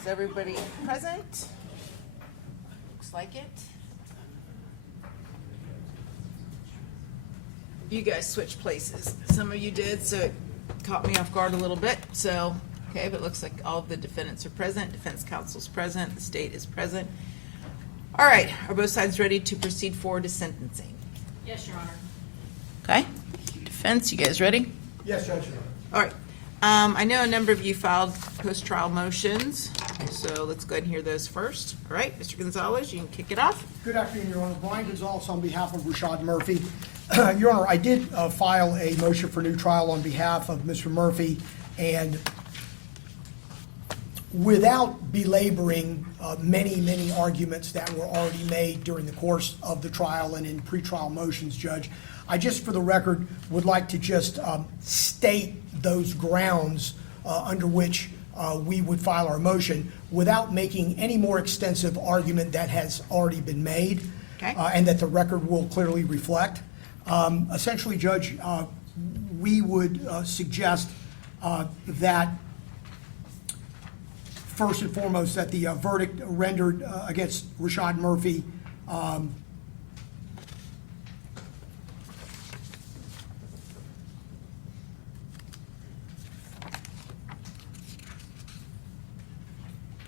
Is everybody present? Looks like it. You guys switched places. Some of you did, so it caught me off guard a little bit. So, okay, but it looks like all of the defendants are present. Defense counsel's present. The state is present. All right, are both sides ready to proceed forward to sentencing? Yes, Your Honor. Okay. Defense, you guys ready? Yes, Judge. All right. I know a number of you filed post-trial motions, so let's go ahead and hear those first. All right, Mr. Gonzalez, you can kick it off. Good afternoon, Your Honor. Brian Gonzalez on behalf of Rashad Murphy. Your Honor, I did file a motion for new trial on behalf of Mr. Murphy, and without belaboring many arguments that were already made during the course of the trial and in pretrial motions, Judge, I just, for the record, would like to just state those grounds under which we would file our motion without making any more extensive argument that has already been made, Okay. And that the record will clearly reflect. Essentially, Judge, we would suggest that first and foremost, that the verdict rendered against Rashad Murphy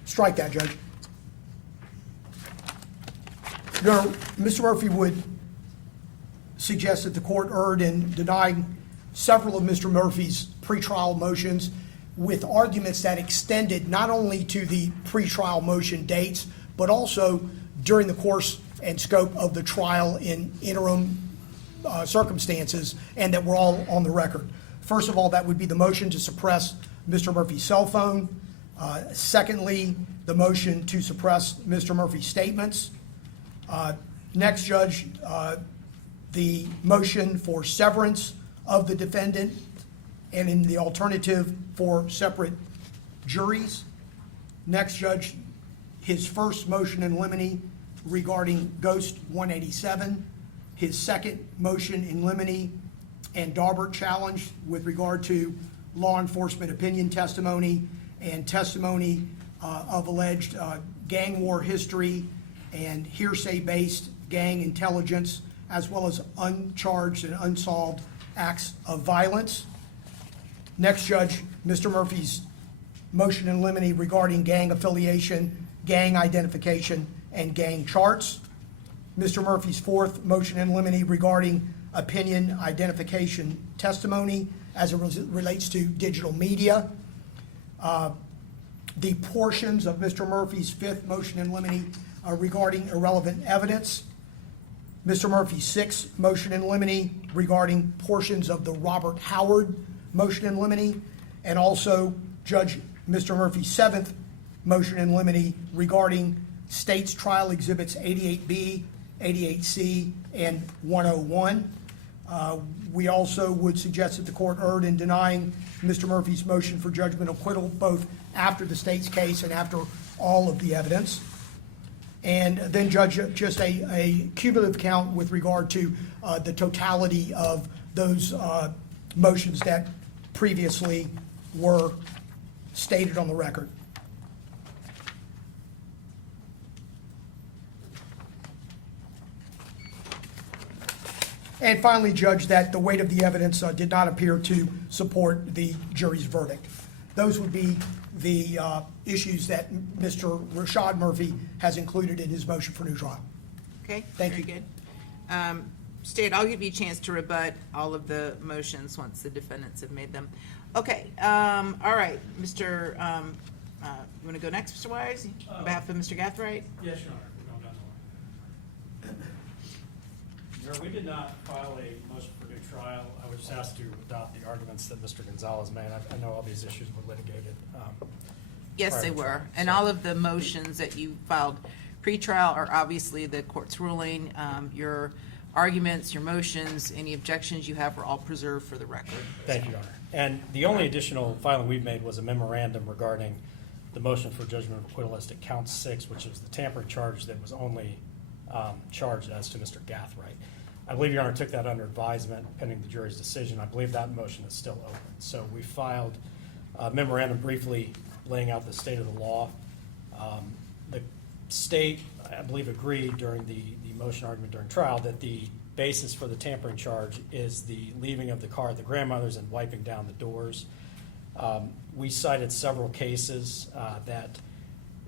strike that, Judge. No, Mr. Murphy would suggest that the court erred in denying several of Mr. Murphy's pretrial motions with arguments that extended not only to the pretrial motion dates, but also during the course and scope of the trial in interim circumstances, and that were all on the record. First of all, that would be the motion to suppress Mr. Murphy's cell phone. Secondly, the motion to suppress Mr. Murphy's statements. Next, Judge, the motion for severance of the defendant, and in the alternative for separate juries. Next, Judge, his first motion in limine regarding Ghost 187, his second motion in limine and Darbert challenge with regard to law enforcement opinion testimony and testimony of alleged gang war history and hearsay-based gang intelligence, as well as uncharged and unsolved acts of violence. Next, Judge, Mr. Murphy's motion in limine regarding gang affiliation, gang identification, and gang charts. Mr. Murphy's fourth motion in limine regarding opinion identification testimony as it relates to digital media. The portions of Mr. Murphy's fifth motion in limine regarding irrelevant evidence. Mr. Murphy's sixth motion in limine regarding portions of the Robert Howard motion in limine, and also, Judge, Mr. Murphy's seventh motion in limine regarding State's Trial Exhibits 88B, 88C, and 101. We also would suggest that the court erred in denying Mr. Murphy's motion for judgment of acquittal, both after the state's case and after all of the evidence. And then, Judge, just a cumulative count with regard to the totality of those motions that previously were stated on the record. And finally, Judge, that the weight of the evidence did not appear to support the jury's verdict. Those would be the issues that Mr. Rashad Murphy has included in his motion for new trial. Okay, Thank very you. good. State, I'll give you a chance to rebut all of the motions once the defendants have made them. Okay, all right, Mr., you want to go next, Mr. Wise, on behalf of Mr. Gathright? Yes, Your Honor. We're going down the line. Your Honor, we did not file a motion for new trial. I was just asked to adopt the arguments that Mr. Gonzalez made. I know all these issues were litigated. Yes, prior they to were, trial, and so- all of the motions that you filed pre-trial are obviously the court's ruling. Your arguments, your motions, any objections you have are all preserved for the record. Thank you, Your Honor. And the only additional filing we've made was a memorandum regarding the motion for judgment of acquittal as to count 6, which is the tampering charge that was only charged as to Mr. Gathright. I believe Your Honor took that under advisement pending the jury's decision. I believe that motion is still open. So we filed a memorandum briefly laying out the state of the law The state, I believe, agreed during the motion argument during trial that the basis for the tampering charge is the leaving of the car at the grandmother's and wiping down the doors. We cited several cases that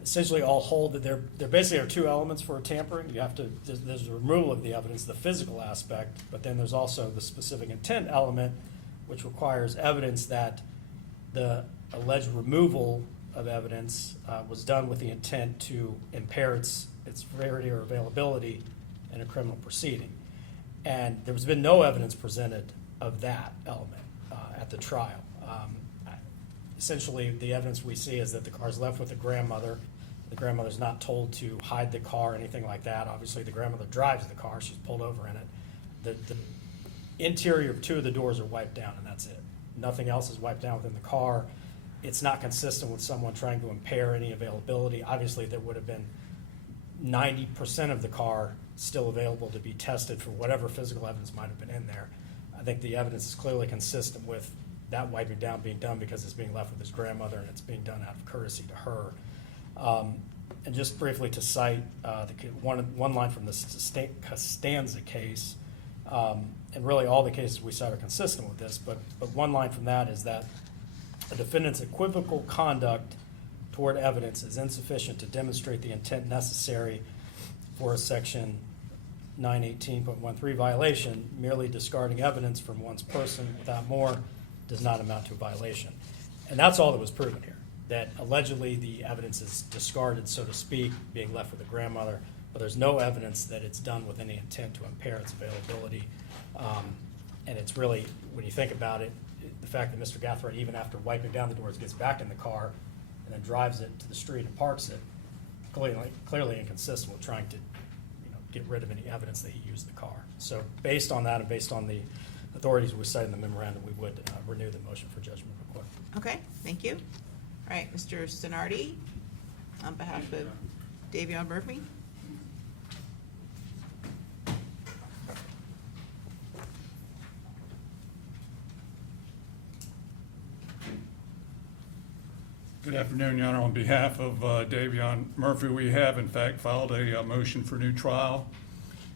essentially all hold that there basically are two elements for a tampering. You have to, there's the removal of the evidence, the physical aspect, but then there's also the specific intent element, which requires evidence that the alleged removal of evidence was done with the intent to impair its rarity or availability in a criminal proceeding. And there's been no evidence presented of that element at the trial. Essentially, the evidence we see is that the car is left with the grandmother. The grandmother's not told to hide the car or anything like that. Obviously, the grandmother drives the car. She's pulled over in it. The interior of two of the doors are wiped down, and that's it. Nothing else is wiped down within the car. It's not consistent with someone trying to impair any availability. Obviously, there would have been 90% of the car still available to be tested for whatever physical evidence might have been in there. I think the evidence is clearly consistent with that wiping down being done because it's being left with his grandmother and it's being done out of courtesy to her. And just briefly to cite one line from the Costanza case, and really all the cases we cite are consistent with this, but one line from that is that a defendant's equivocal conduct toward evidence is insufficient to demonstrate the intent necessary for a section 918.13 violation. Merely discarding evidence from one's person without more does not amount to a violation. And that's all that was proven here, that allegedly the evidence is discarded, so to speak, being left with the grandmother, but there's no evidence that it's done with any intent to impair its availability. And it's really, when you think about it, the fact that Mr. Gathright, even after wiping down the doors, gets back in the car and then drives it to the street and parks it, clearly inconsistent with trying to get rid of any evidence that he used the car. So based on that and based on the authorities we cite in the memorandum, we would renew the motion for judgment of acquittal. Okay, thank you. All right, Mr. Stenardi, on behalf of Davion Murphy. Good afternoon, Your Honor. On behalf of Davion Murphy, we have in fact filed a motion for new trial.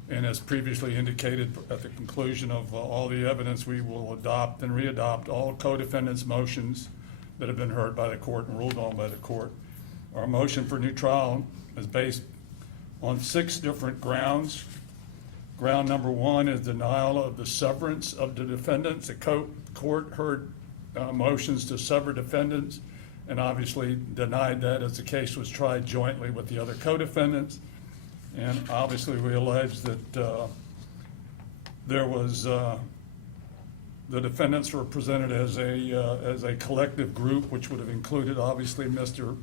And as previously indicated, at the conclusion of all the evidence, we will adopt and readopt all co-defendants' motions that have been heard by the court and ruled on by the court. Our motion for new trial is based on 6 different grounds. Ground number 1 is denial of the severance of the defendants. The court heard motions to sever defendants and obviously denied that as the case was tried jointly with the other co-defendants. And obviously we allege that there was, the defendants were presented as a collective group, which would have included obviously Mr.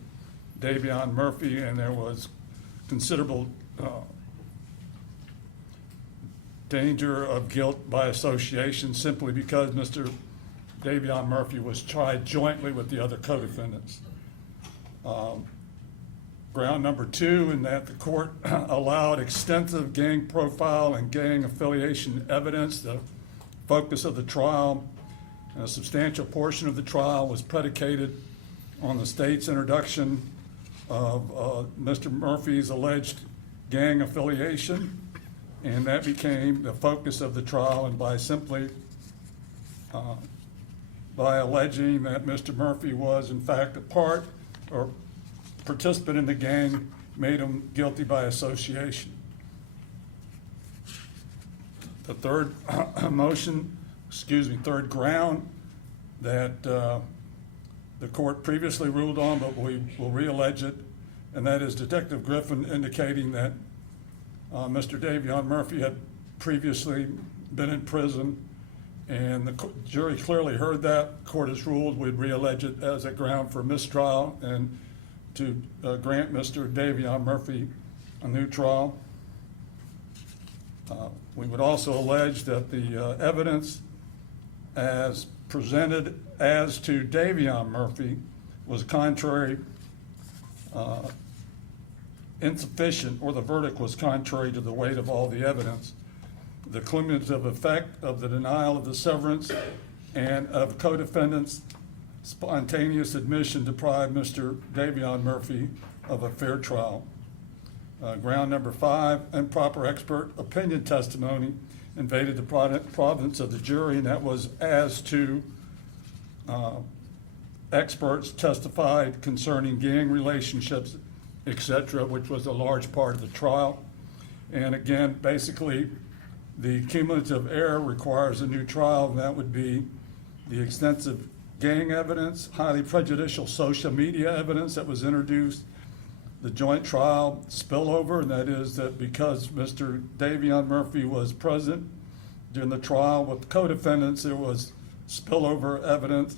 Davion Murphy, and there was considerable danger of guilt by association simply because Mr. Davion Murphy was tried jointly with the other co-defendants. Ground number 2, in that the court allowed extensive gang profile and gang affiliation evidence. The focus of the trial, a substantial portion of the trial, was predicated on the state's introduction of Mr. Murphy's alleged gang affiliation, and that became the focus of the trial. And by simply by alleging that Mr. Murphy was in fact a part or participant in the gang, made him guilty by association. The third third ground that the court previously ruled on, but we will re-allege it, and that is Detective Griffin indicating that Mr. Davion Murphy had previously been in prison, and the jury clearly heard that. Court has ruled we'd re-allege it as a ground for mistrial and to grant Mr. Davion Murphy a new trial. We would also allege that the evidence as presented as to Davion Murphy was contrary, insufficient, or the verdict was contrary to the weight of all the evidence. The cumulative effect of the denial of the severance and of co-defendants' spontaneous admission deprived Mr. Davion Murphy of a fair trial. Ground number 5, improper expert opinion testimony invaded the province of the jury, and that was as to experts testified concerning gang relationships, etc., which was a large part of the trial. And again, basically, the cumulative error requires a new trial, and that would be the extensive gang evidence, highly prejudicial social media evidence that was introduced, the joint trial spillover, and that is that because Mr. Davion Murphy was present during the trial with co-defendants, there was spillover evidence,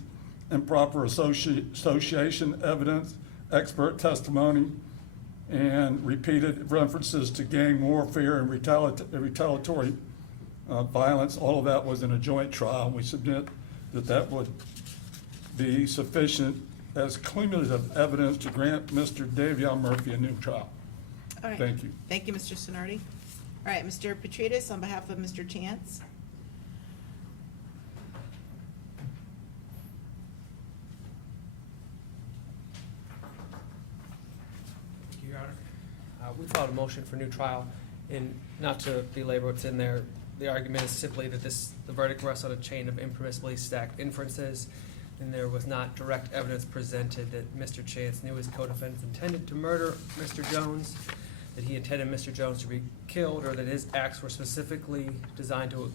improper association evidence, expert testimony, and repeated references to gang warfare and retaliatory violence. All of that was in a joint trial. We submit that that would be sufficient as cumulative evidence to grant Mr. Davion Murphy a new trial. All right. Thank you. Thank you, Mr. Sonardi. All right, Mr. Petridis, on behalf of Mr. Chance. Thank you, Your Honor. We filed a motion for new trial, and not to belabor what's in there, the argument is simply that the verdict rests on a chain of impermissibly stacked inferences, and there was not direct evidence presented that Mr. Chance knew his co-defendants intended to murder Mr. Jones, that he intended Mr. Jones to be killed, or that his acts were specifically designed to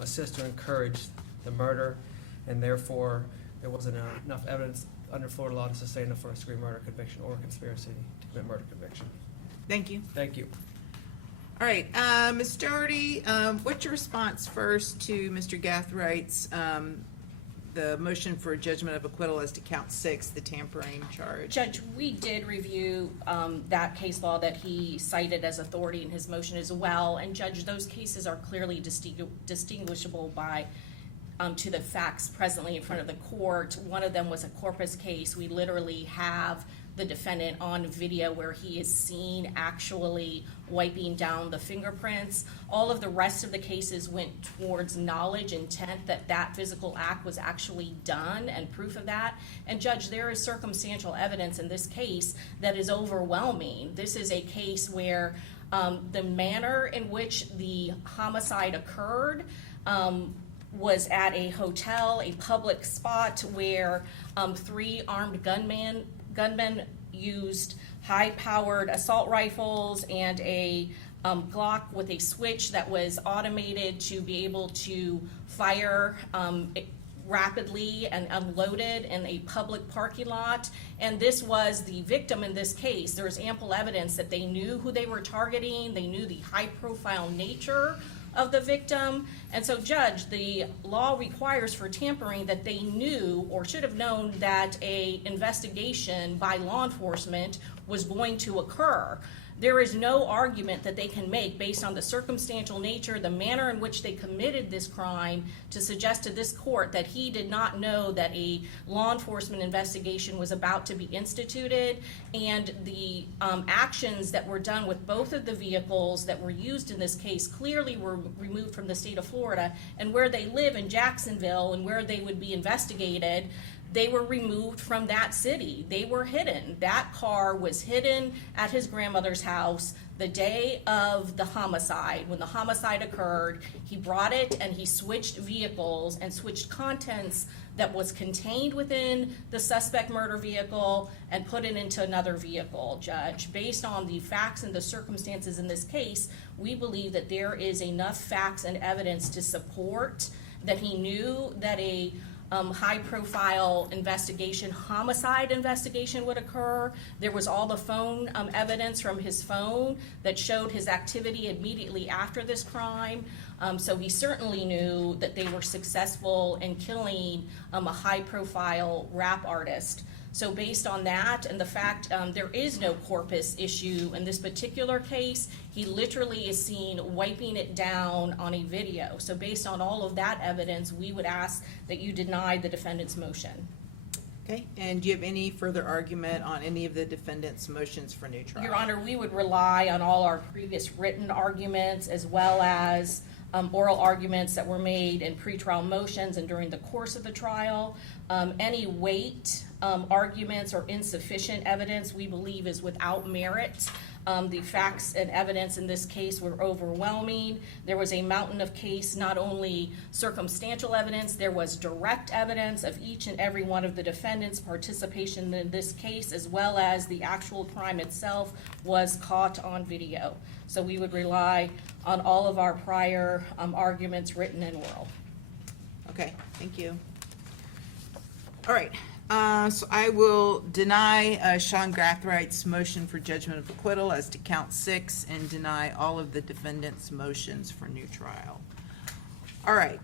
assist or encourage the murder, and therefore there wasn't enough evidence under Florida law to sustain a first-degree murder conviction or conspiracy to commit murder conviction. Thank you. Thank you. All right, Ms. Doherty, what's your response first to Mr. Gathwright's the motion for judgment of acquittal as to count 6, the tampering charge? Judge, we did review that case law that he cited as authority in his motion as well, and Judge, those cases are clearly distinguishable by to the facts presently in front of the court. One of them was a corpus case. We literally have the defendant on video where he is seen actually wiping down the fingerprints. All of the rest of the cases went towards knowledge, intent that that physical act was actually done and proof of that. And Judge, there is circumstantial evidence in this case that is overwhelming. This is a case where the manner in which the homicide occurred was at a hotel, a public spot where 3 armed gunmen used high-powered assault rifles and a Glock with a switch that was automated to be able to fire rapidly and unloaded in a public parking lot. And this was the victim in this case. There was ample evidence that they knew who they were targeting. They knew the high-profile nature of the victim. And so, Judge, the law requires for tampering that they knew or should have known that a investigation by law enforcement was going to occur. There is no argument that they can make based on the circumstantial nature, the manner in which they committed this crime, to suggest to this court that he did not know that a law enforcement investigation was about to be instituted, and the actions that were done with both of the vehicles that were used in this case clearly were removed from the state of Florida, and where they live in Jacksonville and where they would be investigated, they were removed from that city. They were hidden. That car was hidden at his grandmother's house the day of the homicide. When the homicide occurred, he brought it and he switched vehicles and switched contents that was contained within the suspect murder vehicle and put it into another vehicle, Judge. Based on the facts and the circumstances in this case, we believe that there is enough facts and evidence to support that he knew that a high-profile investigation, homicide investigation would occur. There was all the phone evidence from his phone that showed his activity immediately after this crime. So he certainly knew that they were successful in killing a high-profile rap artist. So based on that and the fact there is no corpus issue in this particular case, he literally is seen wiping it down on a video. So based on all of that evidence, we would ask that you deny the defendant's motion. Okay, and do you have any further argument on any of the defendant's motions for new trial? Your Honor, we would rely on all our previous written arguments as well as oral arguments that were made in pretrial motions and during the course of the trial. Any weight arguments or insufficient evidence we believe is without merit. The facts and evidence in this case were overwhelming. There was a mountain of case, not only circumstantial evidence, there was direct evidence of each and every one of the defendants' participation in this case, as well as the actual crime itself was caught on video. So we would rely on all of our prior arguments, written and oral. Okay, thank you. All right, so I will deny Sean Gathwright's motion for judgment of acquittal as to count 6 and deny all of the defendants' motions for new trial. All right,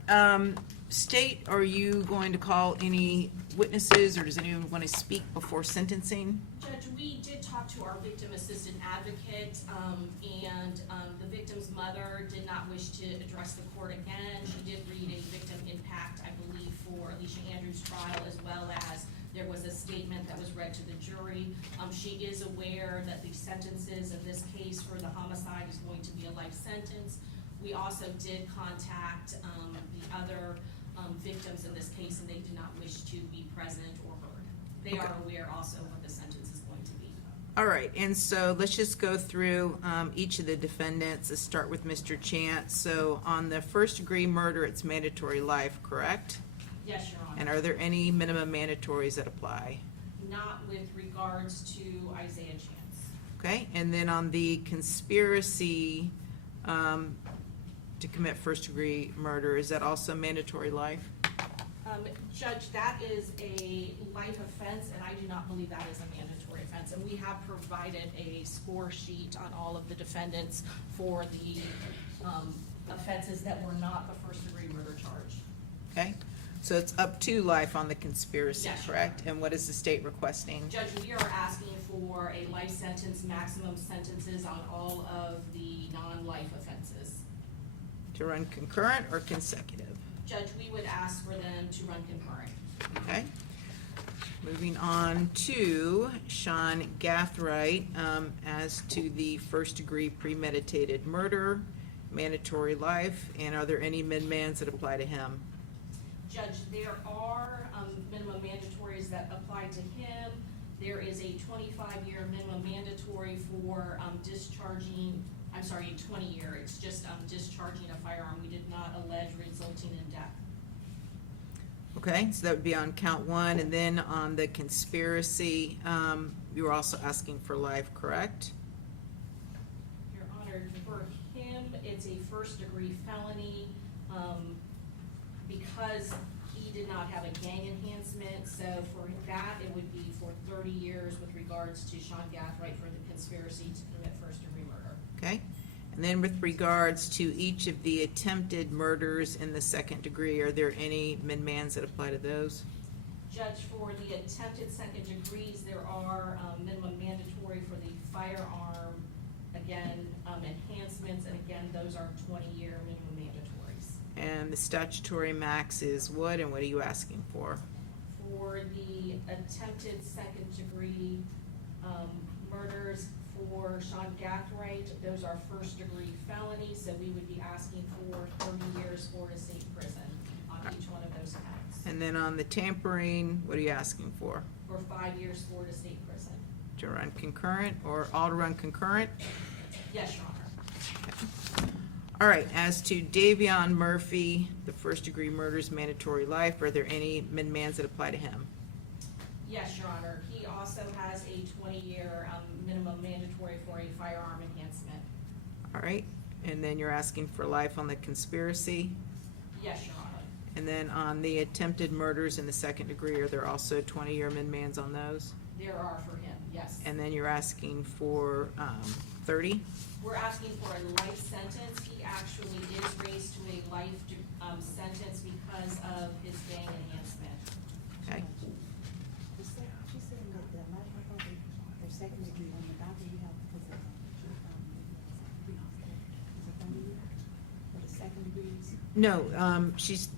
State, are you going to call any witnesses, or does anyone want to speak before sentencing? Judge, we did talk to our victim assistant advocate, and the victim's mother did not wish to address the court again. She did read a victim impact, I believe, for Alicia Andrews' trial, as well as there was a statement that was read to the jury. She is aware that the sentences in this case for the homicide is going to be a life sentence. We also did contact the other victims in this case, and they do not wish to be present or heard. They are aware also what the sentence is going to be. All right, and so let's just go through each of the defendants. Let's start with Mr. Chance. So on the first-degree murder, it's mandatory life, correct? Yes, Your Honor. And are there any minimum mandatories that apply? Not with regards to Isaiah Chance. Okay, and then on the conspiracy to commit first-degree murder, is that also mandatory life? Judge, that is a life offense, and I do not believe that is a mandatory offense. And we have provided a score sheet on all of the defendants for the offenses that were not the first-degree murder charge. Okay, so it's up to life on the conspiracy, Yes. correct? And what is the state requesting? Judge, we are asking for a life sentence, maximum sentences on all of the non-life offenses. To run concurrent or consecutive? Judge, we would ask for them to run concurrent. Okay. Moving on to Sean Gathright, as to the first-degree premeditated murder, mandatory life, and are there any min-mans that apply to him? Judge, there are minimum mandatories that apply to him. There is a 25-year minimum mandatory for discharging, I'm sorry, 20-year. It's just discharging a firearm. We did not allege resulting in death. Okay, so that would be on count 1, and then on the conspiracy, you were also asking for life, correct? Your Honor, for him, it's a first-degree felony, because he did not have a gang enhancement, so for that, it would be for 30 years with regards to Sean Gathright for the conspiracy to commit first-degree murder. Okay, and then with regards to each of the attempted murders in the second degree, are there any min-mans that apply to those? Judge, for the attempted second degrees, there are minimum mandatory for the firearm, again, enhancements, and again, those are 20-year minimum mandatories. And the statutory max is what, and what are you asking for? For the attempted second degree murders for Sean Gathright, those are first degree felonies, so we would be asking for 30 years Florida State prison on each one of those counts. And then on the tampering, what are you asking for? For 5 years Florida State prison. To run concurrent, or all to run concurrent? Yes, Your Honor. All right, as to Davion Murphy, the first degree murders mandatory life, are there any min-mans that apply to him? Yes, Your Honor. He also has a 20-year minimum mandatory for a firearm enhancement. All right, and then you're asking for life on the conspiracy? Yes, Your Honor. And then on the attempted murders in the second degree, are there also 20-year min-mans on those? There are for him, yes. And then you're asking for 30? We're asking for a life sentence. He actually is raised to a life sentence because of his gang enhancement. Okay. She's saying that the life probably, their second degree on the docket, we have, because of, for the second degrees. No,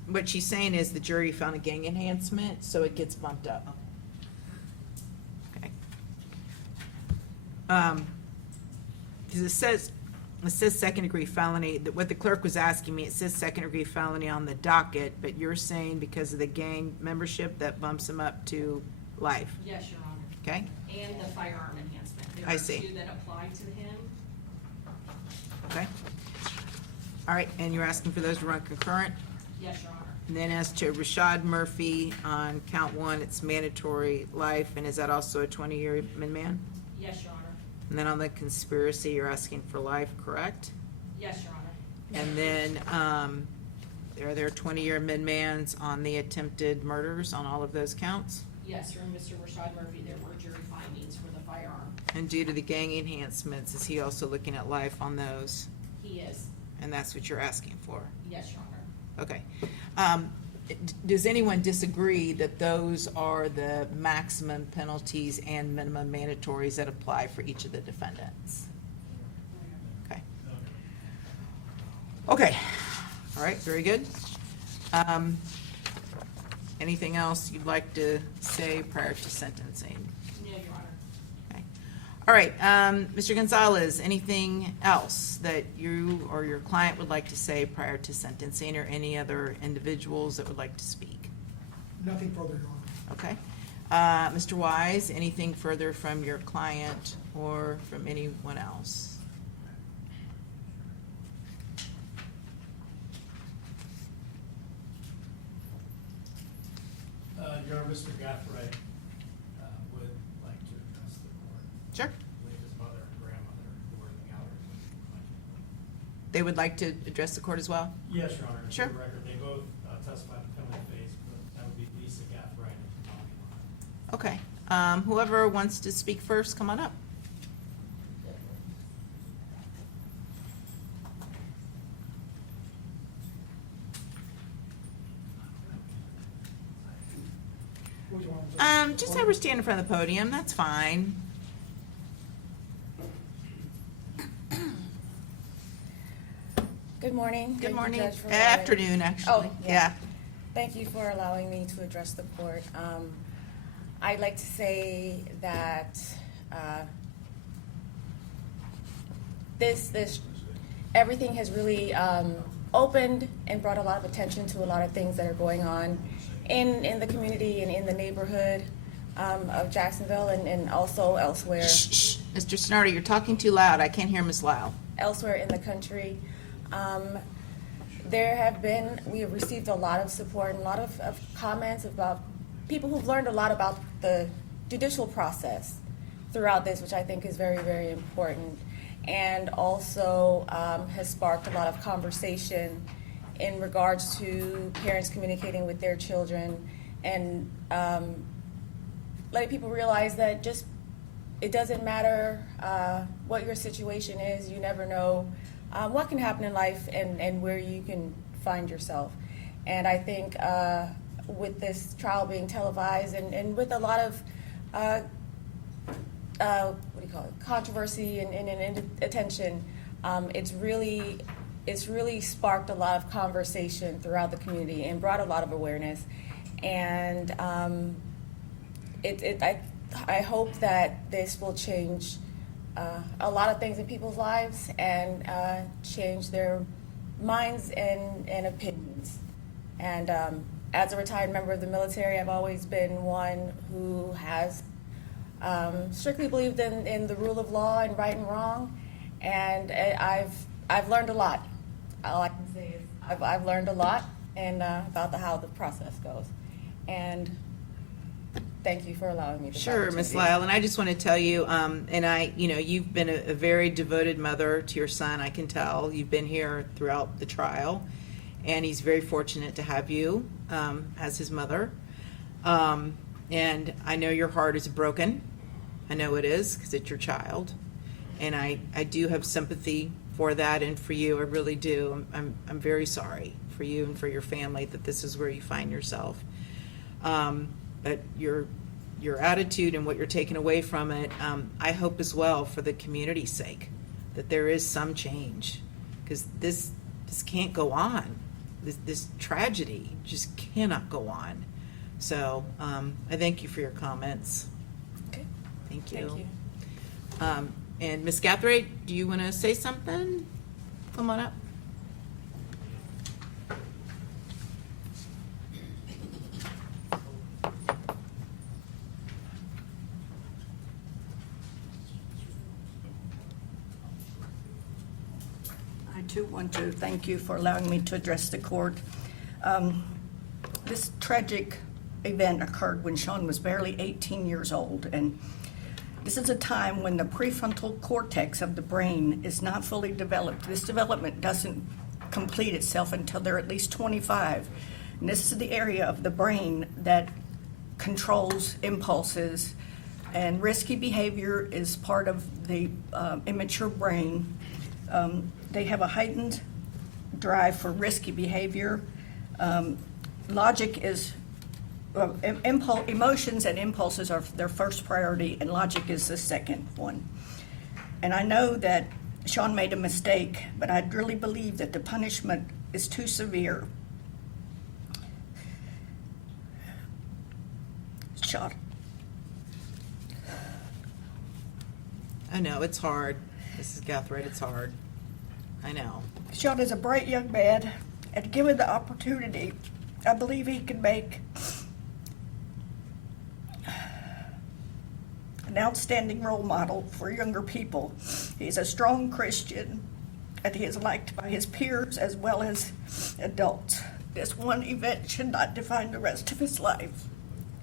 what she's saying is the jury found a gang enhancement, so it gets bumped up. Okay. Because it says it says second-degree felony. What the clerk was asking me, it says second-degree felony on the docket, but you're saying because of the gang membership, that bumps him up to life, Yes, Your Honor. okay? And the firearm enhancement. I see. There are two that apply to him. Okay? All right, and you're asking for those to run concurrent? Yes, Your Honor. And then as to Rashad Murphy, on count one, it's mandatory life, and is that also a 20-year min-man? Yes, Your Honor. And then on the conspiracy, you're asking for life, correct? Yes, Your Honor. And then, are there 20-year min-mans on the attempted murders on all of those counts? Yes, from Mr. Rashad Murphy, there were jury findings for the firearm. And due to the gang enhancements, is he also looking at life on those? He is. And that's what you're asking for? Yes, Your Honor. Okay. Does anyone disagree that those are the maximum penalties and minimum mandatories that apply for each of the defendants? Okay. Okay. All right, very good. Anything else you'd like to say prior to sentencing? No, Your Honor. Okay. All right, Mr. Gonzalez, anything else that you or your client would like to say prior to sentencing, or any other individuals that would like to speak? Nothing further, Your Honor. Okay. Mr. Wise, anything further from your client or from anyone else? Your Honor, Mr. Gathright would like to address the court. Sure. I believe his mother and grandmother who were in the gallery. They would like to address the court as well? Yes, Your Honor. Sure. For the record, they both testified in the penalty phase, but that would be Lisa Gathright and Tommy Lyon. Okay. Whoever wants to speak first, come on up. Just have her stand in front of the podium, that's fine. Good morning. Good Thank you, morning, Judge, for allowing- afternoon, actually. Oh, Yeah. Thank you for allowing me to address the court. I'd like to say that everything has really opened and brought a lot of attention to a lot of things that are going on in the community and in the neighborhood of Jacksonville and also elsewhere. Shh. Mr. Snarty, you're talking too loud, I can't hear Ms. Lau. Elsewhere in the country. We have received a lot of support and a lot of comments about people who've learned a lot about the judicial process throughout this, which I think is very, very important. And also has sparked a lot of conversation in regards to parents communicating with their children and letting people realize that it doesn't matter what your situation is. You never know what can happen in life and where you can find yourself. And I think with this trial being televised and with a lot of controversy and attention, it's really sparked a lot of conversation throughout the community and brought a lot of awareness. And I hope that this will change a lot of things in people's lives and change their minds and opinions. And as a retired member of the military, I've always been one who has strictly believed in the rule of law and right and wrong. And I've learned a lot. All I can say is I've learned a lot and about how the process goes. And thank you for allowing me to. Sure, Ms. Lyle, and I just want to tell you, you've been a very devoted mother to your son, I can tell. You've been here throughout the trial, and he's very fortunate to have you as his mother. And I know your heart is broken. I know it is, because it's your child. And I do have sympathy for that and for you, I really do. I'm very sorry for you and for your family that this is where you find yourself. But your attitude and what you're taking away from it, I hope as well for the community's sake that there is some change, because this can't go on. This tragedy just cannot go on. So I thank you for your comments. Okay. Thank you. Thank you. And Ms. Gathright, do you want to say something? Come on up. I too want to thank you for allowing me to address the court. This tragic event occurred when Sean was barely 18 years old, and this is a time when the prefrontal cortex of the brain is not fully developed. This development doesn't complete itself until they're at least 25. And this is the area of the brain that controls impulses, and risky behavior is part of the immature brain. They have a heightened drive for risky behavior. Logic is, emotions and impulses are their first priority, and logic is the second one. And I know that Sean made a mistake, but I really believe that the punishment is too severe. Sean. I know, it's hard. Mrs. Gathright, it's hard. I know. Sean is a bright young man, and given the opportunity, I believe he can make an outstanding role model for younger people. He's a strong Christian, and he is liked by his peers as well as adults. This one event should not define the rest of his life.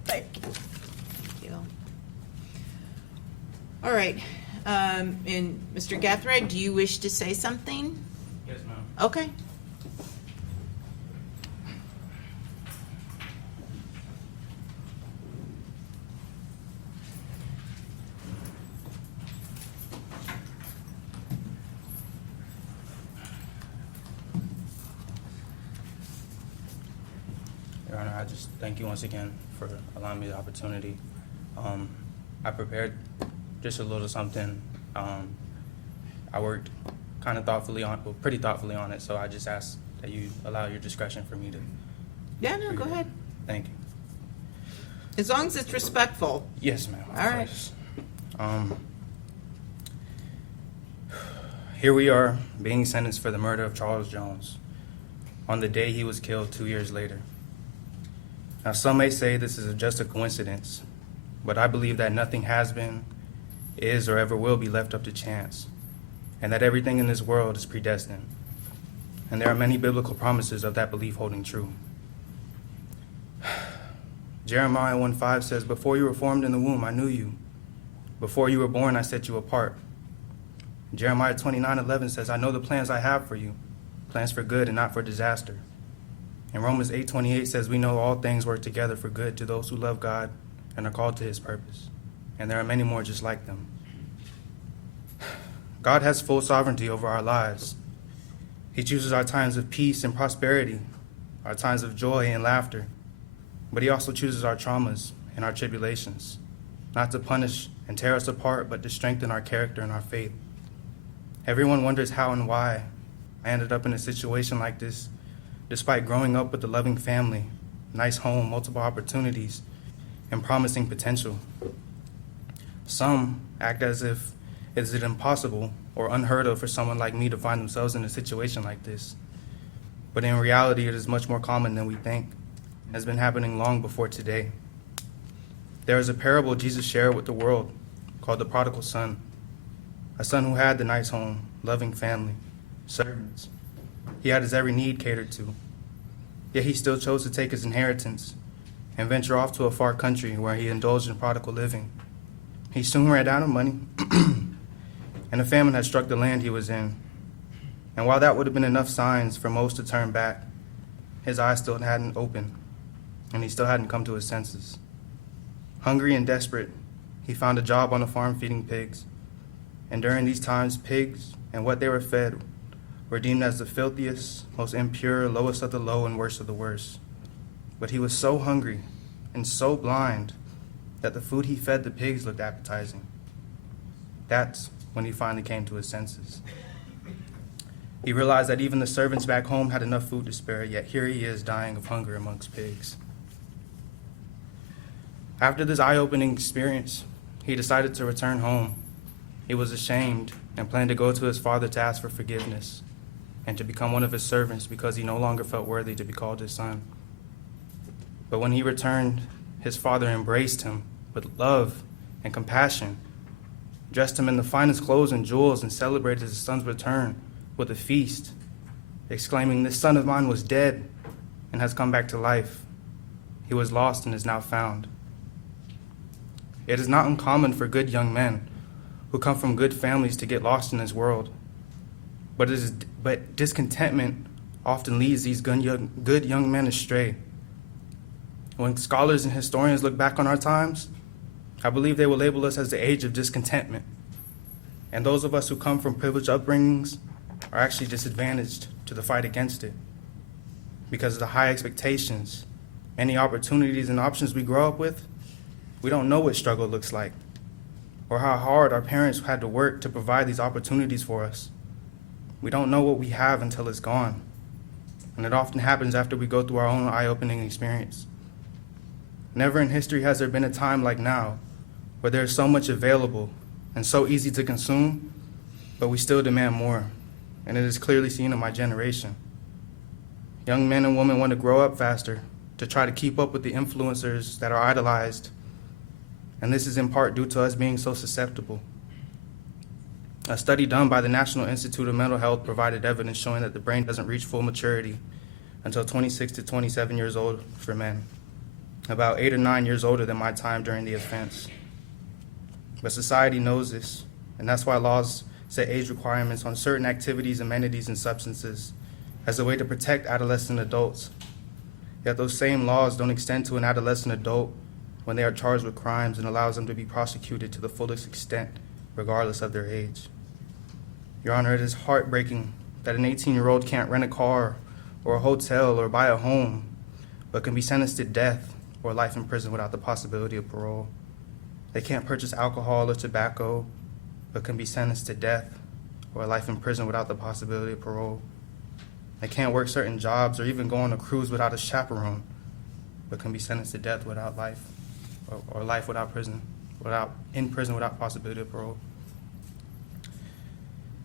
Thank you. Thank you. All right. And Mr. Gathright, do you wish to say something? Yes, ma'am. Okay. Your Honor, I just thank you once again for allowing me the opportunity. I prepared just a little something. I worked kind of pretty thoughtfully on it, so I just ask that you allow your discretion for me to. Yeah, no, go ahead. Thank you. As long as it's respectful. Yes, ma'am. of All right. course. Here we are, being sentenced for the murder of Charles Jones on the day he was killed 2 years later. Now, some may say this is just a coincidence, but I believe that nothing has been, is, or ever will be left up to chance, and that everything in this world is predestined. And there are many biblical promises of that belief holding true. Jeremiah 1:5 says, "Before you were formed in the womb, I knew you. Before you were born, I set you apart." Jeremiah 29:11 says, "I know the plans I have for you, plans for good and not for disaster." And Romans 8:28 says, "We know all things work together for good to those who love God and are called to his purpose." And there are many more just like them. God has full sovereignty over our lives. He chooses our times of peace and prosperity, our times of joy and laughter. But he also chooses our traumas and our tribulations, not to punish and tear us apart, but to strengthen our character and our faith. Everyone wonders how and why I ended up in a situation like this, despite growing up with a loving family, nice home, multiple opportunities, and promising potential. Some act as if it is impossible or unheard of for someone like me to find themselves in a situation like this. But in reality, it is much more common than we think, and has been happening long before today. There is a parable Jesus shared with the world called the prodigal son, a son who had the nice home, loving family, servants. He had his every need catered to, yet he still chose to take his inheritance and venture off to a far country where he indulged in prodigal living. He soon ran out of money, and a famine had struck the land he was in. And while that would have been enough signs for most to turn back, his eyes still hadn't opened, and he still hadn't come to his senses. Hungry and desperate, he found a job on a farm feeding pigs. And during these times, pigs and what they were fed were deemed as the filthiest, most impure, lowest of the low, and worst of the worst. But he was so hungry and so blind that the food he fed the pigs looked appetizing. That's when he finally came to his senses. He realized that even the servants back home had enough food to spare, yet here he is dying of hunger amongst pigs. After this eye-opening experience, he decided to return home he was ashamed and planned to go to his father to ask for forgiveness and to become one of his servants because he no longer felt worthy to be called his son. But when he returned, his father embraced him with love and compassion, dressed him in the finest clothes and jewels, and celebrated his son's return with a feast, exclaiming, "This son of mine was dead and has come back to life. He was lost and is now found." It is not uncommon for good young men who come from good families to get lost in this world. But discontentment often leads these good young men astray. When scholars and historians look back on our times, I believe they will label us as the age of discontentment. And those of us who come from privileged upbringings are actually disadvantaged to the fight against it. Because of the high expectations, many opportunities and options we grow up with, we don't know what struggle looks like, or how hard our parents had to work to provide these opportunities for us. We don't know what we have until it's gone. And it often happens after we go through our own eye-opening experience. Never in history has there been a time like now where there is so much available and so easy to consume, but we still demand more. And it is clearly seen in my generation. Young men and women want to grow up faster to try to keep up with the influencers that are idolized. And this is in part due to us being so susceptible. A study done by the National Institute of Mental Health provided evidence showing that the brain doesn't reach full maturity until 26 to 27 years old for men, about 8 or 9 years older than my time during the offense. But society knows this, and that's why laws set age requirements on certain activities, amenities, and substances as a way to protect adolescent adults. Yet those same laws don't extend to an adolescent adult when they are charged with crimes and allows them to be prosecuted to the fullest extent, regardless of their age. Your Honor, it is heartbreaking that an 18-year-old can't rent a car or a hotel or buy a home, but can be sentenced to death or life in prison without the possibility of parole. They can't purchase alcohol or tobacco, but can be sentenced to death or life in prison without the possibility of parole. They can't work certain jobs or even go on a cruise without a chaperone, but can be sentenced to death without life, or life without prison, in prison without possibility of parole.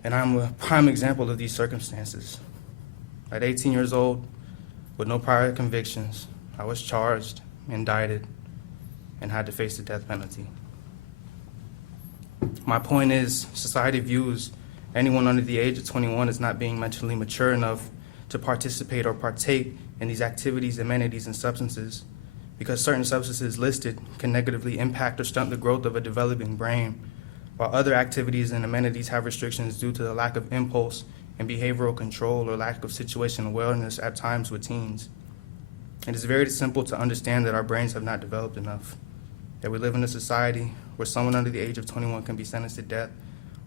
And I'm a prime example of these circumstances. At 18 years old, with no prior convictions, I was charged, indicted, and had to face the death penalty. My point is, society views anyone under the age of 21 as not being mentally mature enough to participate or partake in these activities, amenities, and substances, because certain substances listed can negatively impact or stunt the growth of a developing brain, while other activities and amenities have restrictions due to the lack of impulse and behavioral control or lack of situational awareness at times with teens. It is very simple to understand that our brains have not developed enough, that we live in a society where someone under the age of 21 can be sentenced to death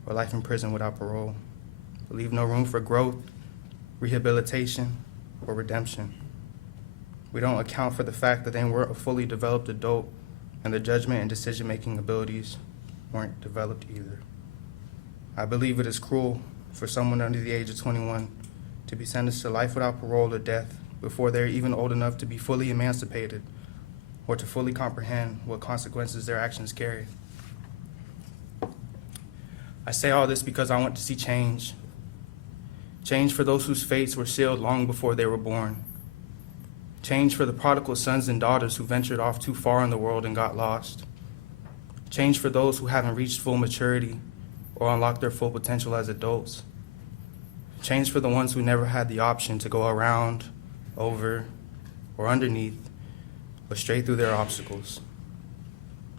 or life in prison without parole. We leave no room for growth, rehabilitation, or redemption. We don't account for the fact that they weren't a fully developed adult and their judgment and decision-making abilities weren't developed either. I believe it is cruel for someone under the age of 21 to be sentenced to life without parole or death before they're even old enough to be fully emancipated or to fully comprehend what consequences their actions carry. I say all this because I want to see change. Change for those whose fates were sealed long before they were born. Change for the prodigal sons and daughters who ventured off too far in the world and got lost. Change for those who haven't reached full maturity or unlocked their full potential as adults. Change for the ones who never had the option to go around, over, or underneath, but straight through their obstacles.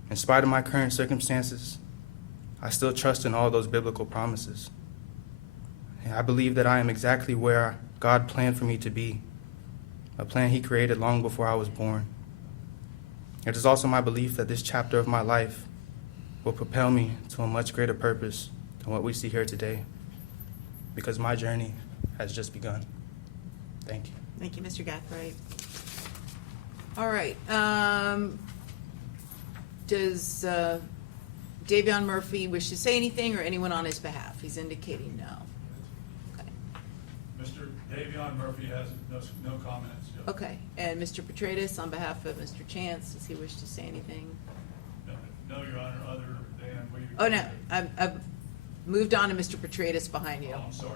In spite of my current circumstances, I still trust in all those biblical promises. I believe that I am exactly where God planned for me to be, a plan He created long before I was born. It is also my belief that this chapter of my life will propel me to a much greater purpose than what we see here today, because my journey has just begun. Thank you. Thank you, Mr. Gathright. All right, does Davion Murphy wish to say anything, or anyone on his behalf? He's indicating no. Okay. Mr. Davion Murphy has no comments. Okay, and Mr. Petratus, on behalf of Mr. Chance, does he wish to say anything? No, Your Honor, other than we... Oh, no, moved on to Mr. Petratus behind you. Oh, I'm sorry.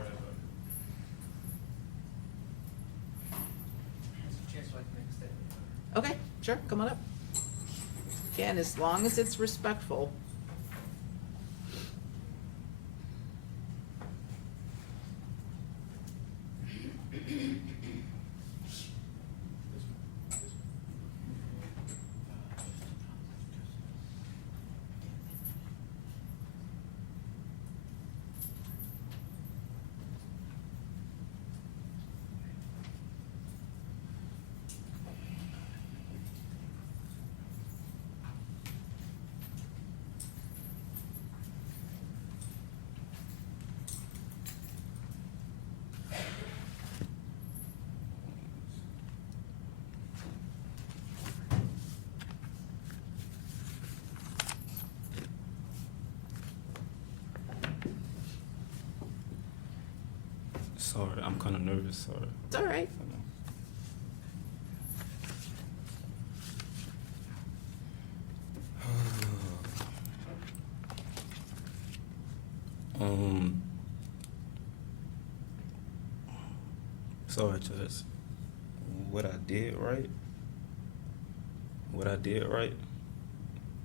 Mr. Chancellor, I'd like to make a statement. Okay, sure, come on up. Again, as long as it's respectful. Sorry, I'm kind of nervous. Sorry. It's all right. Sorry, Judge. What I did right,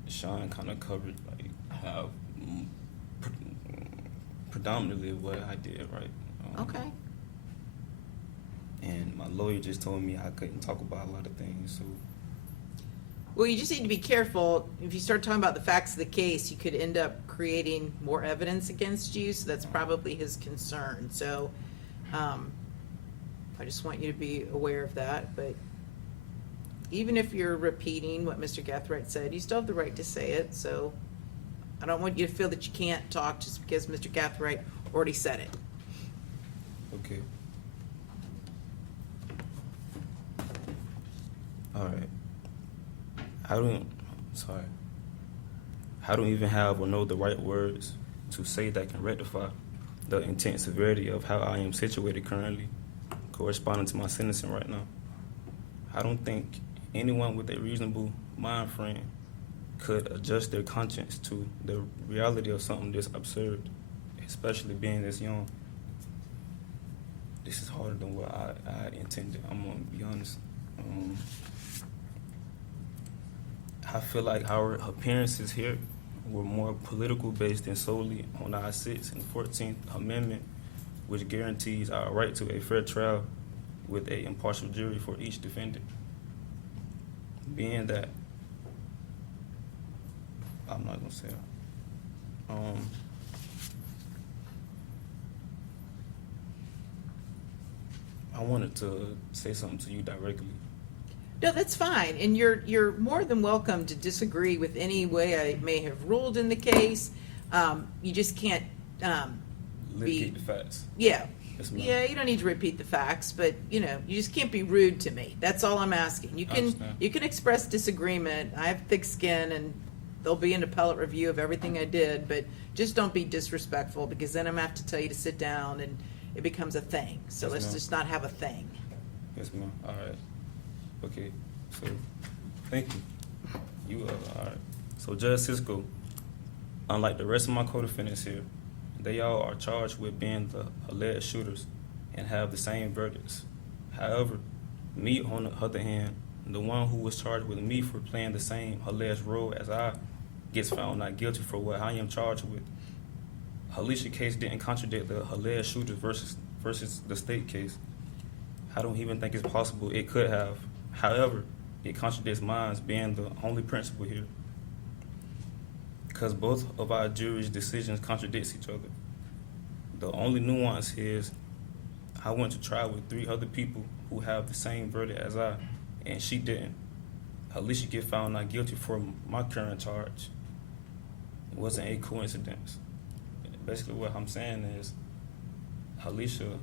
Sean kind of covered like how predominantly what I did right. Okay. And my lawyer just told me I couldn't talk about a lot of things, so Well, you just need to be careful. If you start talking about the facts of the case, you could end up creating more evidence against you, so that's probably his concern. So, I just want you to be aware of that, but even if you're repeating what Mr. Gathright said, you still have the right to say it, so I don't want you to feel that you can't talk just because Mr. Gathright already said it. okay. All right. I don't even have or know the right words to say that can rectify the intense severity of how I am situated currently, corresponding to my sentencing right now. I don't think anyone with a reasonable mind frame could adjust their conscience to the reality of something this absurd, especially being this young. This is harder than what I had intended. I'm gonna be honest. I feel like our appearances here were more political based than solely on our 6th and 14th Amendment, which guarantees our right to a fair trial with an impartial jury for each defendant. Being that, I'm not gonna say that. I wanted to say something to you directly. No, that's fine, and you're more than welcome to disagree with any way I may have ruled in the case. You just can't Litigate the facts. Yeah. Yes, ma'am. Yeah, you don't need to repeat the facts, but, you know, you just can't be rude to me. That's all I'm asking. I understand. You can express disagreement. I have thick skin, and there'll be an appellate review of everything I did, but just don't be disrespectful, because then I'm gonna have to tell you to sit down, and it becomes a thing. So Yes, let's ma'am. just not have a thing. Yes, ma'am. All right. Okay. So, thank you. You all right. So, Judge Cisco, unlike the rest of my co-defendants here, they all are charged with being the alleged shooters and have the same verdicts. However, me, on the other hand, the one who was charged with me for playing the same alleged role as I, gets found not guilty for what I am charged with. Alicia's case didn't contradict the alleged shooters versus the state case. I don't even think it's possible it could have. However, it contradicts mine being the only principle here, because both of our jury's decisions contradict each other. The only nuance is I went to trial with 3 other people who have the same verdict as I, and she didn't. Alicia get found not guilty for my current charge. It wasn't a coincidence. Basically what I'm saying is Alicia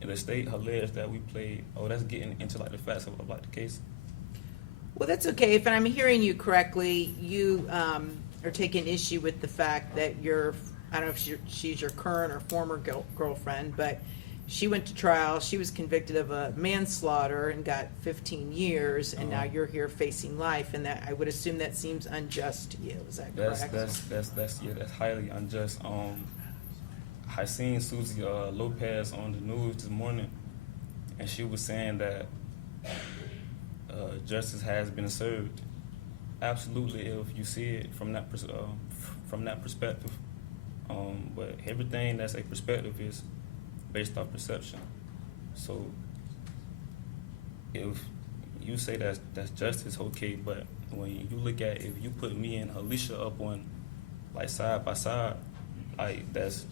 and the state alleged that we played, that's getting into like the facts of like the case. Well, that's okay. If I'm hearing you correctly, you are taking issue with the fact that I don't know if she's your current or former girlfriend, but she went to trial. She was convicted of a manslaughter and got 15 years, and now you're here facing life, and that I would assume that seems unjust to you. Is that correct? That's highly unjust. I seen Susie Lopez on the news this morning, and she was saying that justice has been served. Absolutely, if you see it from that perspective. But everything that's a perspective is based off perception. So if you say that's justice, okay, but when you look at, if you put me and Alicia up on like side by side, that's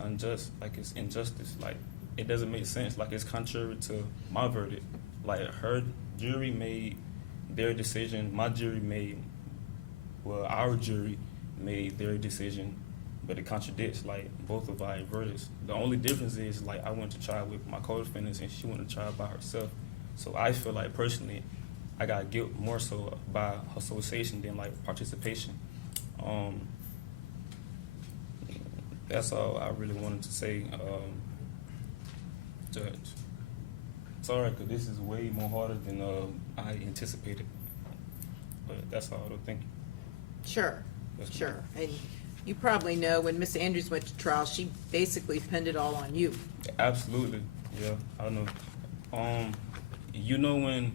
unjust, like it's injustice, like it doesn't make sense, like it's contrary to my verdict. Like her jury made their decision, our jury made their decision, but it contradicts like both of our verdicts. The only difference is like I went to trial with my co-defendants and she went to trial by herself. So I feel like personally I got guilt more so by association than like participation. That's all I really wanted to say, Judge. Sorry, because this is way more harder than I anticipated. But that's all, though. Thank you. Sure, Yes, ma'am. sure. And you probably know when Miss Andrews went to trial, she basically pinned it all on you. Absolutely, yeah, I know. You know when,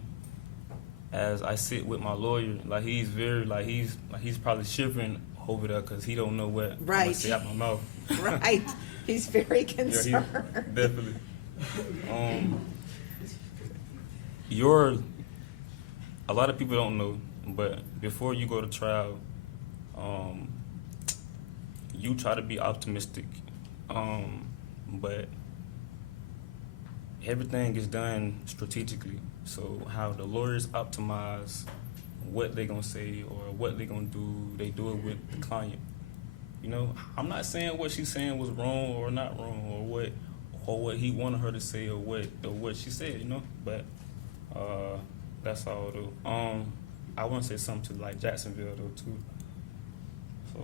as I sit with my lawyer, like he's very, like he's probably shivering over there because he don't know what I'm Right. gonna say out my mouth. Right, he's very Yeah, concerned. definitely. A lot of people don't know, but before you go to trial, you try to be optimistic, but everything is done strategically. So how the lawyers optimize what they're gonna say or what they're gonna do, they do it with the client. You know, I'm not saying what she's saying was wrong or not wrong, or what he wanted her to say or what she said. You know, but that's all though. I want to say something to like Jacksonville though too. So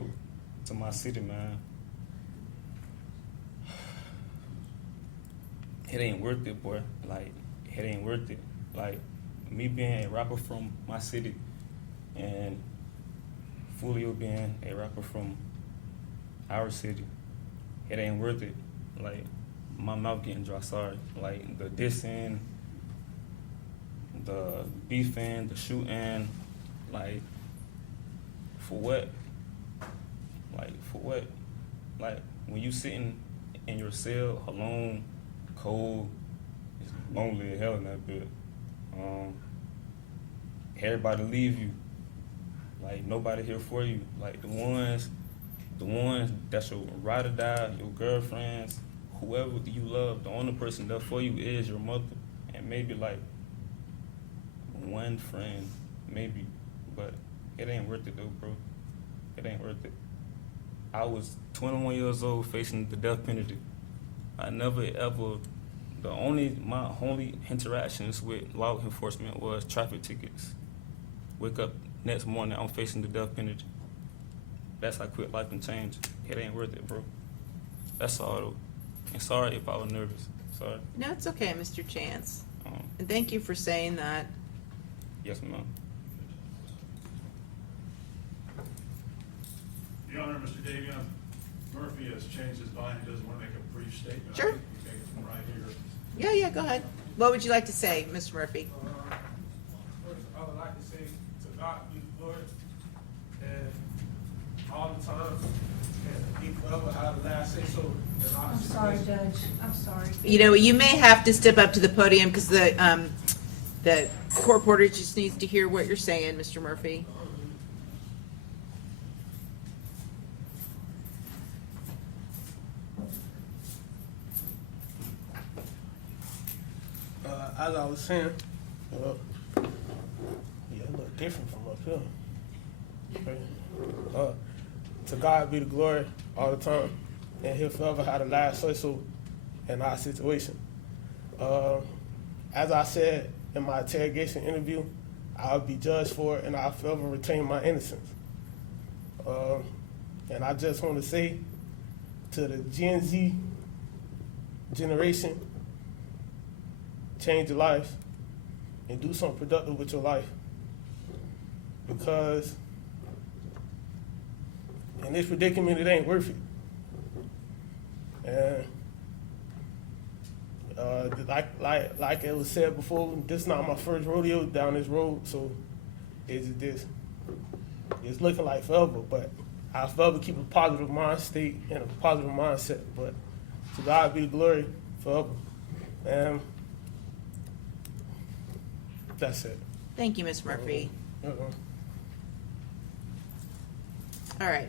to my city, man, it ain't worth it, boy. Like it ain't worth it. Like me being a rapper from my city and Foolio being a rapper from our city, it ain't worth it. Like my mouth getting dry, sorry. Like the dissing, the beefing, the shooting, like for what? Like for what? Like when you sitting in your cell alone, cold, it's lonely as hell in that bed. Everybody leave you. Like nobody here for you. Like the ones that's your ride or die, your girlfriends, whoever you love, the only person there for you is your mother, and maybe like one friend, maybe, but it ain't worth it though, bro. It ain't worth it. I was 21 years old facing the death penalty. I never ever, my only interactions with law enforcement was traffic tickets. Wake up next morning, I'm facing the death penalty. That's how quick life can change. It ain't worth it, bro. That's all though. And sorry if I was nervous. Sorry. No, it's okay, Mr. Chance. And thank you for saying that. Yes, ma'am. Your Honor, Mr. Davion Murphy has changed his mind. He doesn't want to make a brief statement. Sure. I think we take it from right here. Yeah, go ahead. What would you like to say, Mr. Murphy? First, I would like to say to God be the glory, and all the time, and he forever have the last say so. in our I'm sorry, situation. Judge, I'm sorry. You know, you may have to step up to the podium because the court reporter just needs to hear what you're saying, Mr. Murphy. As I was saying, yeah, it look different from up here. Okay. To God be the glory all the time, and he'll forever have the last say so in our situation. As I said in my interrogation interview, I'll be judged for it, and I'll forever retain my innocence. And I just want to say to the Gen Z generation, change your life and do something productive with your life, because in this predicament, it ain't worth it. And like it was said before, this is not my first rodeo down this road, so it's looking like forever, but I'll forever keep a positive mind state and a positive mindset. But to God be the glory forever. And that's it. Thank you, Ms. Murphy. All right.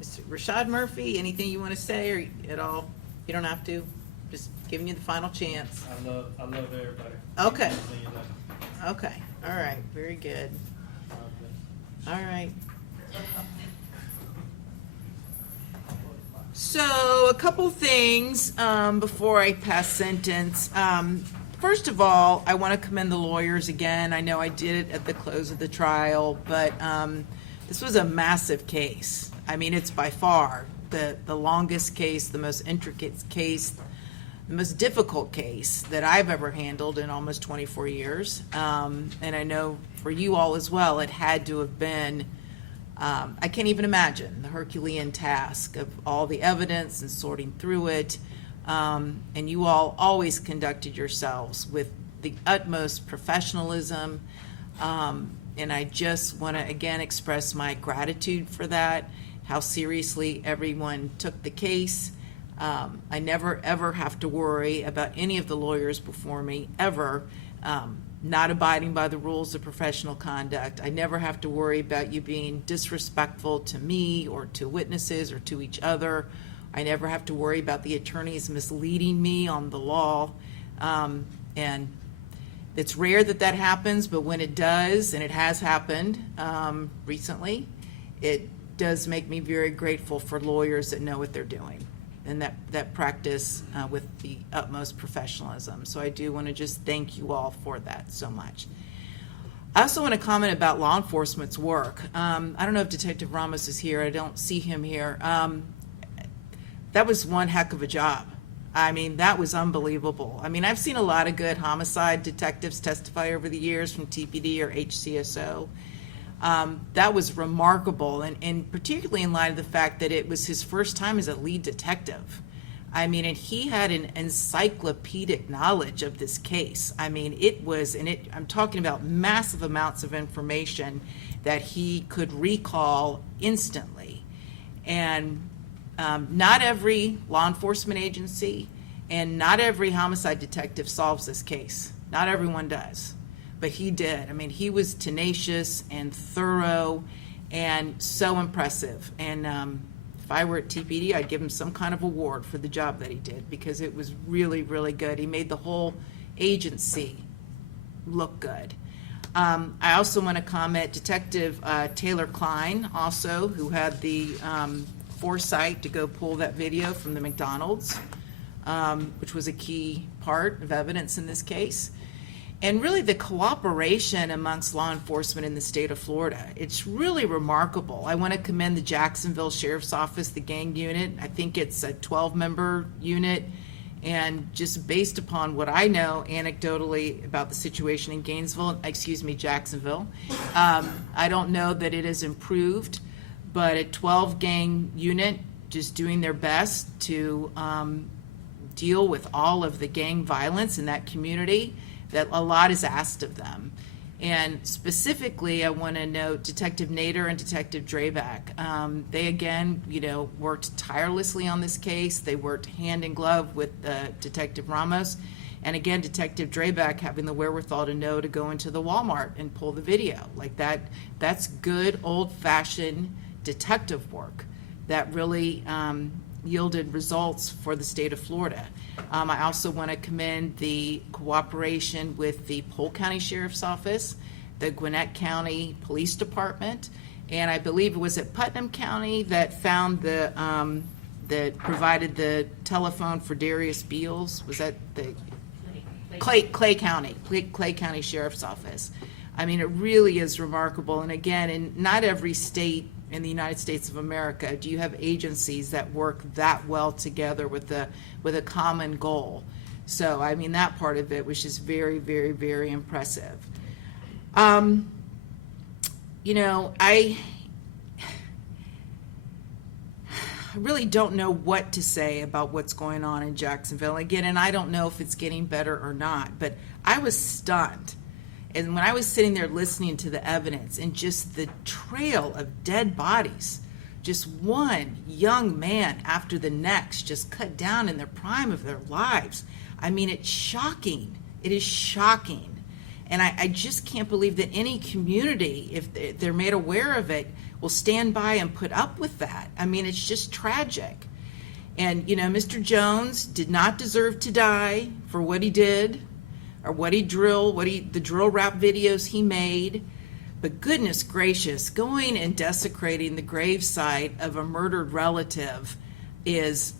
Mr. Rashad Murphy, anything you want to say or at all? You don't have to. Just giving you the final chance. I love everybody. Okay. Okay. All right. Very good. All right. So a couple things before I pass sentence. First of all, I want to commend the lawyers again. I know I did it at the close of the trial, but this was a massive case. I mean, it's by far the longest case, the most intricate case, the most difficult case that I've ever handled in almost 24 years. And I know for you all as well, it had to have been, I can't even imagine the Herculean task of all the evidence and sorting through it. And you all always conducted yourselves with the utmost professionalism. And I just want to again express my gratitude for that, how seriously everyone took the case. I never ever have to worry about any of the lawyers before me ever not abiding by the rules of professional conduct. I never have to worry about you being disrespectful to me or to witnesses or to each other. I never have to worry about the attorneys misleading me on the law. And it's rare that that happens, but when it does, and it has happened recently, it does make me very grateful for lawyers that know what they're doing and that practice with the utmost professionalism. So I do want to just thank you all for that so much. I also want to comment about law enforcement's work. I don't know if Detective Ramos is here. I don't see him here. That was one heck of a job. I mean, that was unbelievable. I mean, I've seen a lot of good homicide detectives testify over the years from TPD or HCSO. That was remarkable, and particularly in light of the fact that it was his first time as a lead detective. I mean, and he had an encyclopedic knowledge of this case. I mean, I'm talking about massive amounts of information that he could recall instantly. And not every law enforcement agency and not every homicide detective solves this case. Not everyone does. But he did. I mean, he was tenacious and thorough and so impressive. And if I were at TPD, I'd give him some kind of award for the job that he did because it was really, really good. He made the whole agency look good. I also want to comment, Detective Taylor Klein also, who had the foresight to go pull that video from the McDonald's, which was a key part of evidence in this case. And really the cooperation amongst law enforcement in the state of Florida, it's really remarkable. I want to commend the Jacksonville Sheriff's Office, the gang unit. I think it's a 12-member unit. And just based upon what I know anecdotally about the situation in Jacksonville, I don't know that it has improved, but a 12-gang unit just doing their best to deal with all of the gang violence in that community, that a lot is asked of them. And specifically, I want to note Detective Nader and Detective Drabak. They, again, worked tirelessly on this case. They worked hand in glove with Detective Ramos. And again, Detective Drabak having the wherewithal to know to go into the Walmart and pull the video. Like that's good old-fashioned detective work that really yielded results for the state of Florida. I also want to commend the cooperation with the Polk County Sheriff's Office, the Gwinnett County Police Department, and I believe it was at Putnam County that found that provided the telephone for Darius Beals. Was that the Clay County Sheriff's Office? I mean, it really is remarkable. And again, in not every state in the United States of America do you have agencies that work that well together with a common goal. So, I mean, that part of it was just very, very, very impressive. really don't know what to say about what's going on in Jacksonville. Again, and I don't know if it's getting better or not, but I was stunned. And when I was sitting there listening to the evidence and just the trail of dead bodies, just one young man after the next, just cut down in the prime of their lives. I mean, it's shocking. It is shocking. And I just can't believe that any community, if they're made aware of it, will stand by and put up with that. I mean, it's just tragic. And, you know, Mr. Jones did not deserve to die for what he did or what he the drill rap videos he made. But goodness gracious, going and desecrating the gravesite of a murdered relative is,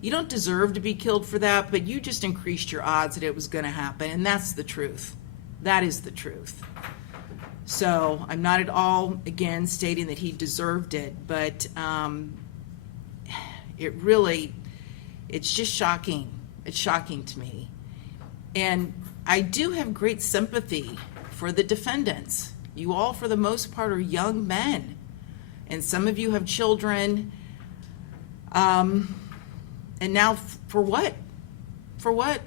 you don't deserve to be killed for that, but you just increased your odds that it was going to happen. And that's the truth. That is the truth. So I'm not at all, again, stating that he deserved it, but it's just shocking. It's shocking to me. And I do have great sympathy for the defendants. You all, for the most part, are young men. And some of you have children. And now, for what? For what?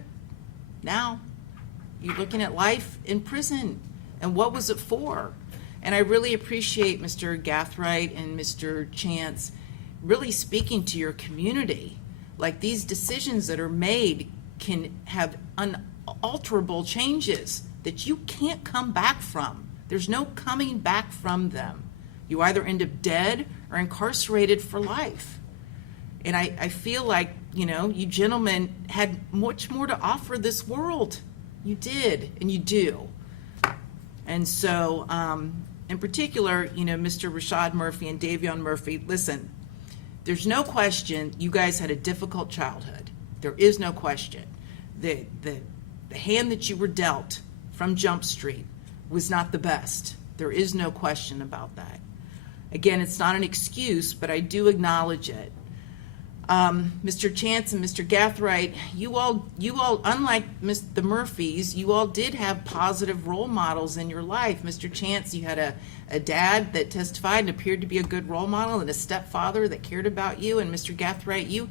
Now, you're looking at life in prison. And what was it for? And I really appreciate Mr. Gathright and Mr. Chance really speaking to your community. Like, these decisions that are made can have unalterable changes that you can't come back from. There's no coming back from them. You either end up dead or incarcerated for life. And I feel like, you know, you gentlemen had much more to offer this world. You did, and you do. And so, in particular, you know, Mr. Rashad Murphy and Davion Murphy, listen, there's no question you guys had a difficult childhood. There is no question. The hand that you were dealt from Jump Street was not the best. There is no question about that. Again, it's not an excuse, but I do acknowledge it. Mr. Chance and Mr. Gathright, you all, unlike the Murphys, you all did have positive role models in your life. Mr. Chance, you had a dad that testified and appeared to be a good role model, and a stepfather that cared about you. And Mr. Gathright, you,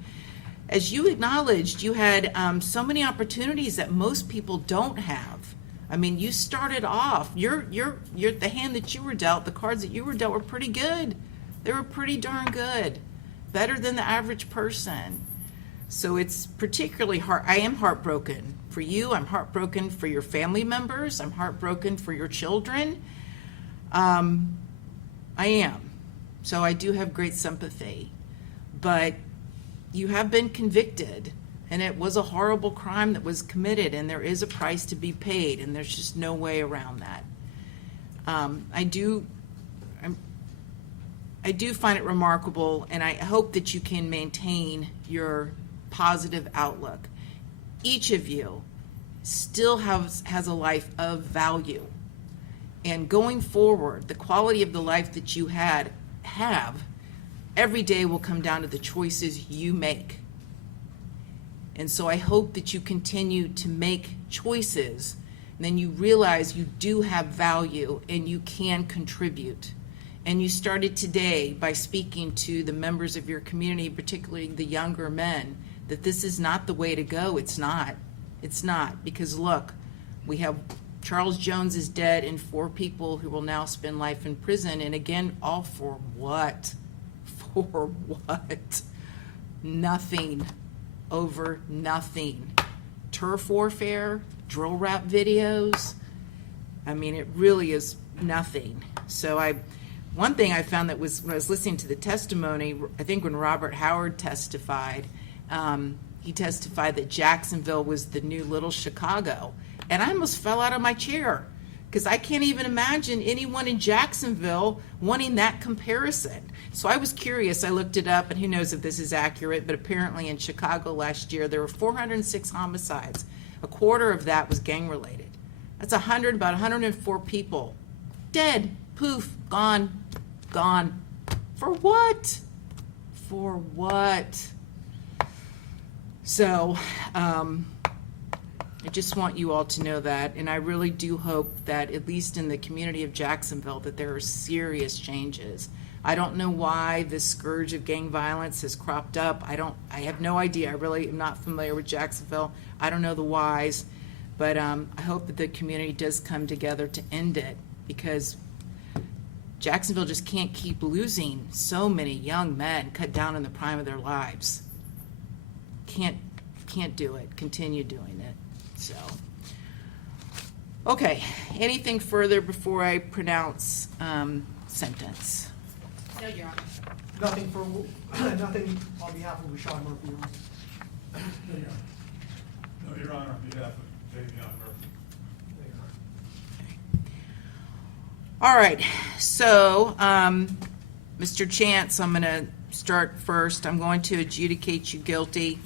as you acknowledged, you had so many opportunities that most people don't have. I mean, you started off, you're the hand that you were dealt, the cards that you were dealt were pretty good. They were pretty darn good. Better than the average person. So it's particularly hard. I am heartbroken for you. I'm heartbroken for your family members. I'm heartbroken for your children. I am. So I do have great sympathy. But you have been convicted, and it was a horrible crime that was committed, and there is a price to be paid, and there's just no way around that. I do find it remarkable, and I hope that you can maintain your positive outlook. Each of you still has a life of value. And going forward, the quality of the life that you have, every day will come down to the choices you make. And so I hope that you continue to make choices, and then you realize you do have value and you can contribute. And you started today by speaking to the members of your community, particularly the younger men, that this is not the way to go. It's not. It's not. Because look, we have Charles Jones is dead and 4 people who will now spend life in prison. And again, all for what? For what? Nothing. Over nothing. Turf warfare, drill rap videos. I mean, it really is nothing. So one thing I found that was, when I was listening to the testimony, I think when Robert Howard testified, he testified that Jacksonville was the new little Chicago. And I almost fell out of my chair, because I can't even imagine anyone in Jacksonville wanting that comparison. So I was curious. I looked it up, and who knows if this is accurate, but apparently in Chicago last year, there were 406 homicides. A quarter of that was gang-related. That's about 104 people. Dead. Poof. Gone. Gone. For what? For what? So, I just want you all to know that, and I really do hope that, at least in the community of Jacksonville, that there are serious changes. I don't know why this scourge of gang violence has cropped up. I have no idea. I really am not familiar with Jacksonville. I don't know the whys, but I hope that the community does come together to end it, because Jacksonville just can't keep losing so many young men cut down in the prime of their lives. Can't do it. Continue doing it. So, okay. Anything further before I pronounce sentence? No, Your Honor. Nothing on behalf of Rashad Murphy. No, Your Honor, on behalf of Davion Murphy. All right, so, Mr. Chance, I'm gonna start first. I'm going to adjudicate you guilty.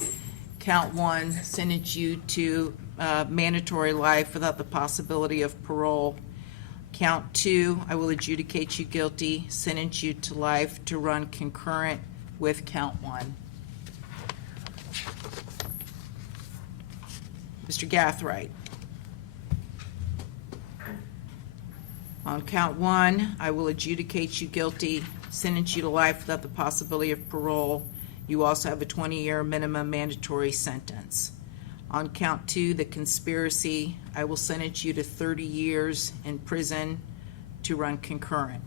Count 1, sentence you to mandatory life without the possibility of parole. Count 2, I will adjudicate you guilty, sentence you to life to run concurrent with count 1. Mr. Gathright. On count 1, I will adjudicate you guilty, sentence you to life without the possibility of parole. You also have a 20-year minimum mandatory sentence. On count 2, the conspiracy, I will sentence you to 30 years in prison to run concurrent.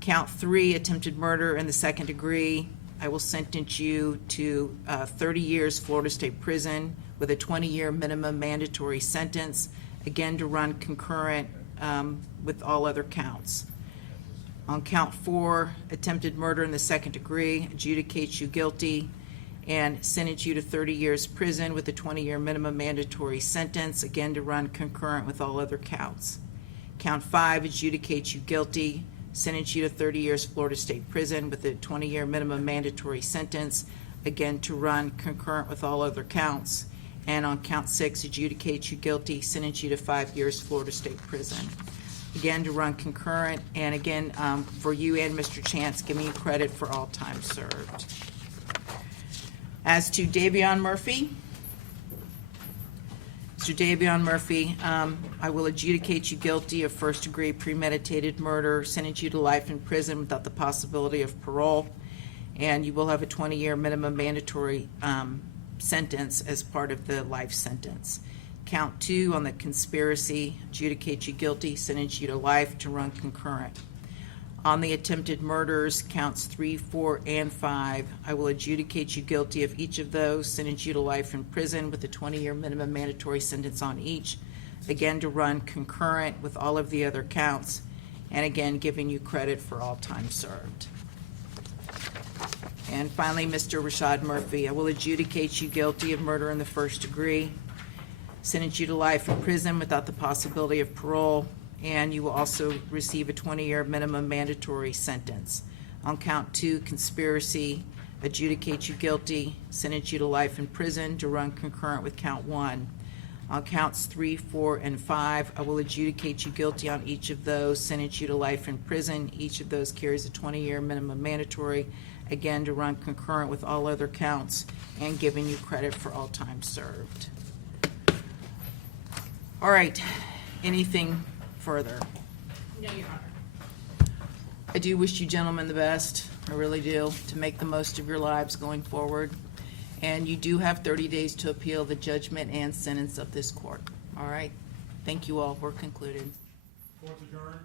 Count 3, attempted murder in the second degree, I will sentence you to 30 years Florida State Prison with a 20-year minimum mandatory sentence, again to run concurrent with all other counts. On count 4, attempted murder in the second degree, adjudicate you guilty and sentence you to 30 years prison with a 20-year minimum mandatory sentence, again to run concurrent with all other counts. Count 5, adjudicate you guilty, sentence you to 30 years Florida State Prison with a 20-year minimum mandatory sentence, again to run concurrent with all other counts. And on count 6, adjudicate you guilty, sentence you to 5 years Florida State Prison, again to run concurrent. And again, for you and Mr. Chance, giving you credit for all time served. As to Davion Murphy, Mr. Davion Murphy, I will adjudicate you guilty of first-degree premeditated murder, sentence you to life in prison without the possibility of parole, and you will have a 20-year minimum mandatory sentence as part of the life sentence. Count 2 on the conspiracy, adjudicate you guilty, sentence you to life to run concurrent. On the attempted murders, counts 3, 4, and 5, I will adjudicate you guilty of each of those, sentence you to life in prison with a 20-year minimum mandatory sentence on each, again to run concurrent with all of the other counts, and again giving you credit for all time served. And finally, Mr. Rashad Murphy, I will adjudicate you guilty of murder in the first degree, sentence you to life in prison without the possibility of parole, and you will also receive a 20-year minimum mandatory sentence. On count 2, conspiracy, adjudicate you guilty, sentence you to life in prison to run concurrent with count 1. On counts 3, 4, and 5, I will adjudicate you guilty on each of those, sentence you to life in prison. Each of those carries a 20-year minimum mandatory, again to run concurrent with all other counts, and giving you credit for all time served. All right, anything further? No, Your Honor. I do wish you gentlemen the best, I really do, to make the most of your lives going forward. And you do have 30 days to appeal the judgment and sentence of this court. All right, thank you all, we're concluded. Court's adjourned.